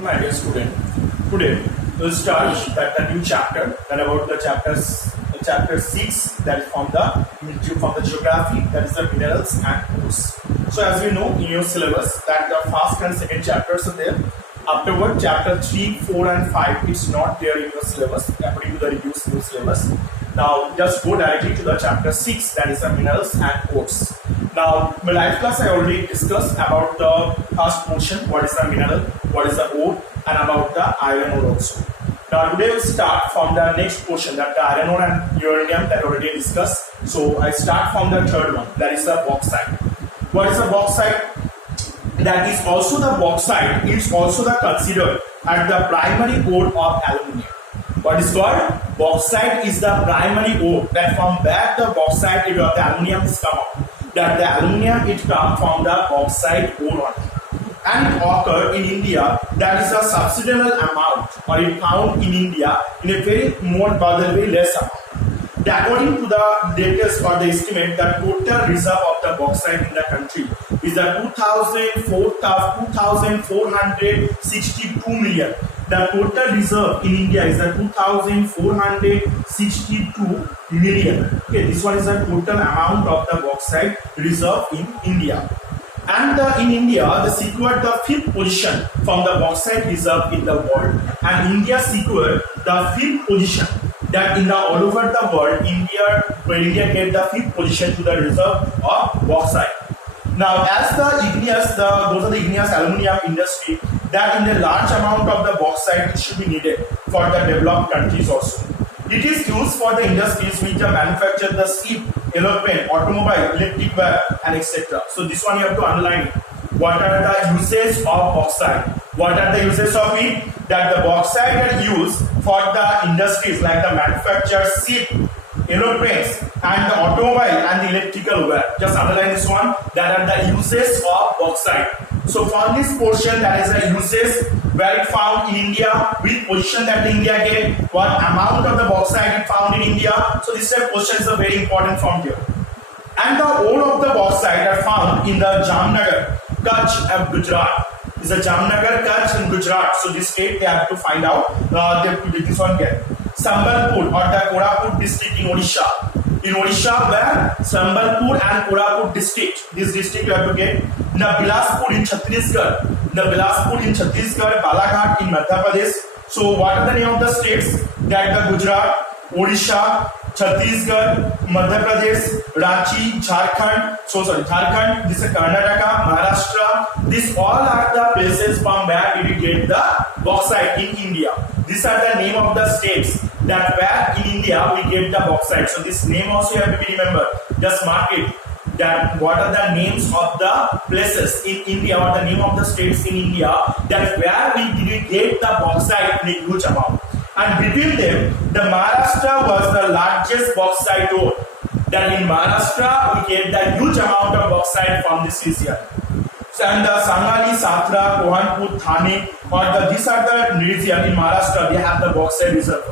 My dear student, today we'll start the new chapter and about the chapter 6 that is from the geography, that is the minerals and ores. So as we know in your syllabus that the first and second chapters are there. Afterward chapter 3, 4 and 5 it's not there in your syllabus according to the reduced new syllabus. Now just go directly to the chapter 6 that is the minerals and ores. Now in my live class I already discussed about the first portion, what is the mineral, what is the ore, and about the iron ore also. Now today we'll start from the next portion, that the iron ore and uranium that already discussed. So I start from the third one, that is the bauxite. What is the bauxite? That is also the bauxite is also the considered as the primary ore of aluminium. What is called? Bauxite is the primary ore, that from where the bauxite or the aluminium is come out. That the aluminium it comes from the bauxite ore only. And it occurred in India, that is a substantial amount, or it found in India in a very very less amount. According to the latest or the estimate, the total reserve of the bauxite in the country is the 2,462 million. The total reserve in India is the 2,462 million. Okay, this one is the total amount of the bauxite reserve in India. And in India, they secured the 5th position from the bauxite reserve in the world. And India secured the 5th position. That in the all over the world, India get the 5th position to the reserve of bauxite. Now, as those are the igneous aluminium industry, that in a large amount of the bauxite it should be needed for the developed countries also. It is used for the industries which are manufacture the ship, aeroplane, automobile, electric wire, and etc. So this one you have to underline. What are the uses of bauxite? What are the uses of it? That the bauxite are used for the industries like the manufacture ship, aeroplanes, and the automobile and the electrical wire. Just underline this one. That are the uses of bauxite. So from this portion, that is the uses where it found in India, which position that India get, what amount of the bauxite it found in India. So this type of question is very important from here. And the ore of the bauxite are found in the Jamnagar, Kutch and Gujarat. Is the Jamnagar, Kutch and Gujarat. So this state they have to find out. They have to this one get. Sambalpur or the Koraput district in Odisha. In Odisha, where Sambalpur and Koraput district, this district you have to get. The Bilaspur in Chhattisgarh, Balaghat in Madhya Pradesh. So what are the name of the states? That the Gujarat, Odisha, Chhattisgarh, Madhya Pradesh, Ranchi, Jharkhand. Jharkhand. This is Karnataka, Maharashtra. These all are the places from where we get the bauxite in India. These are the name of the states that where in India we get the bauxite. So this name also you have to be remembered. Just mark it. That what are the names of the places in India, or the name of the states in India that where we get the bauxite in a huge amount. And between them, the Maharashtra was the largest bauxite ore. That in Maharashtra we get the huge amount of bauxite from this region. And the Sangali, Satra, Kohanpur, Thane, these are the region in Maharashtra, they have the bauxite reserve.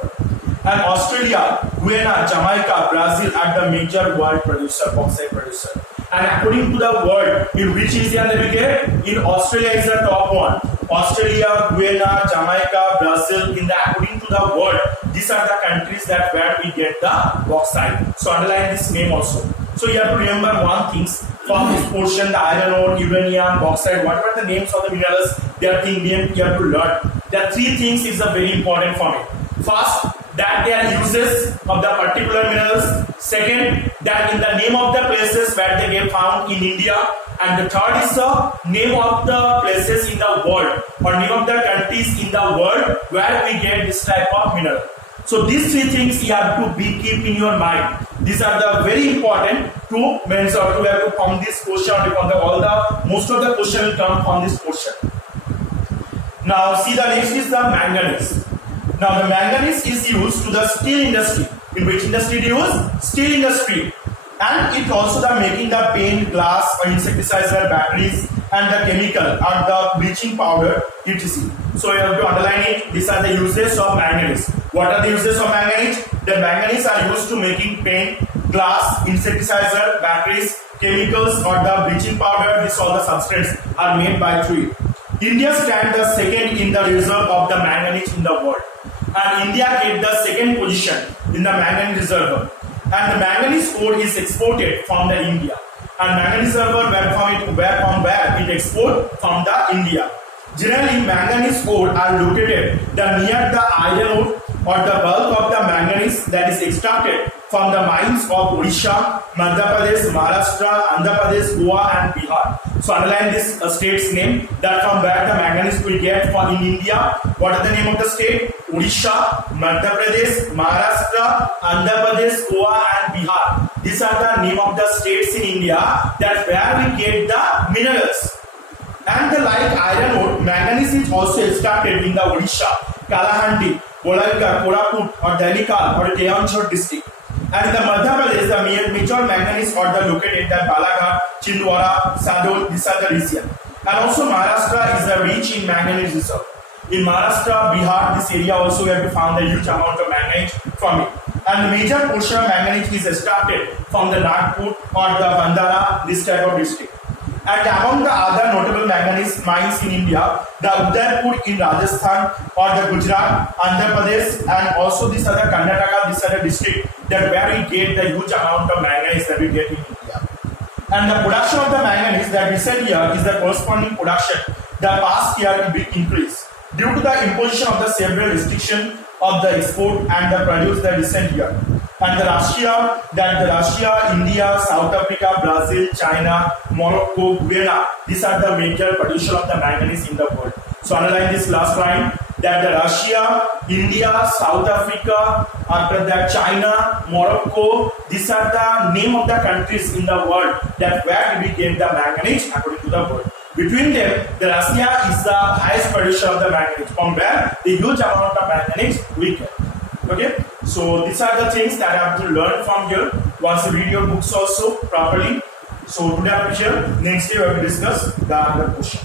And Australia, Guyana, Jamaica, Brazil are the major world bauxite producer. And according to the world, in which region they will get? In Australia is the top one. Australia, Guyana, Jamaica, Brazil, according to the world, these are the countries that where we get the bauxite. So underline this name also. So you have to remember one thing from this portion, the iron ore, uranium, bauxite, whatever the names of the minerals, they are things you have to learn. There are 3 things is very important for me. First, that they are uses of the particular minerals. Second, that in the name of the places where they get found in India. And the third is the name of the places in the world, or name of the countries in the world where we get this type of mineral. So these 3 things you have to keep in your mind. These are the very important to mention, or to have to form this question. Most of the question will come from this portion. Now see, the next is the manganese. Now the manganese is used to the steel industry. In which industry it is used? Steel industry. And it also the making the paint, glass, or insecticides, batteries, and the chemical or the bleaching powder, etc. So you have to underline it. These are the uses of manganese. What are the uses of manganese? The manganese are used to making paint, glass, insecticides, batteries, chemicals, or the bleaching powder. These all the substances are made by through it. India stands the second in the reserve of the manganese in the world, and India get the second position in the manganese reserve. And the manganese ore is exported from the India, and manganese reserve where it export from the India. Generally, manganese ore are located near the iron ore or the bulk of the manganese that is extracted from the mines of Odisha, Madhya Pradesh, Maharashtra, Andhra Pradesh, Goa and Bihar. So underline this state's name, that from where the manganese we get from in India. What are the name of the state? Odisha, Madhya Pradesh, Maharashtra, Andhra Pradesh, Goa and Bihar. These are the name of the states in India that where we get the minerals. And the like iron ore, manganese is also extracted in the Odisha, Kalahandi, Bolalgarh, Koraput or Danikal or Keonjhar district. And in the Madhya Pradesh, the major manganese are located in the Balaghat, Chhindwara, Sadol, these are the region. And also Maharashtra is rich in manganese reserve. In Maharashtra, Bihar, this area also we have to find a huge amount of manganese from it. And the major portion of manganese is extracted from the Nagpur or the Bandara, this type of district. And among the other notable manganese mines in India, the Udaipur in Rajasthan or the Gujarat, Andhra Pradesh and also this other Karnataka, this other district that where we get the huge amount of manganese that we get in India. And the production of the manganese that recent year is the corresponding production the past year will increase due to the imposition of the several restrictions of the export and the produce the recent year. And the Russia, India, South Africa, Brazil, China, Morocco, Guyana, these are the major producers of the manganese in the world. So underline this last line that the Russia, India, South Africa, after that China, Morocco, these are the name of the countries in the world that where we get the manganese according to the world. Between them, the Russia is the highest producer of the manganese, from where the huge amount of manganese we get. Okay, so these are the things that I have to learn from here. Once you read your books also properly. So today I will share. Next day we will discuss the other question.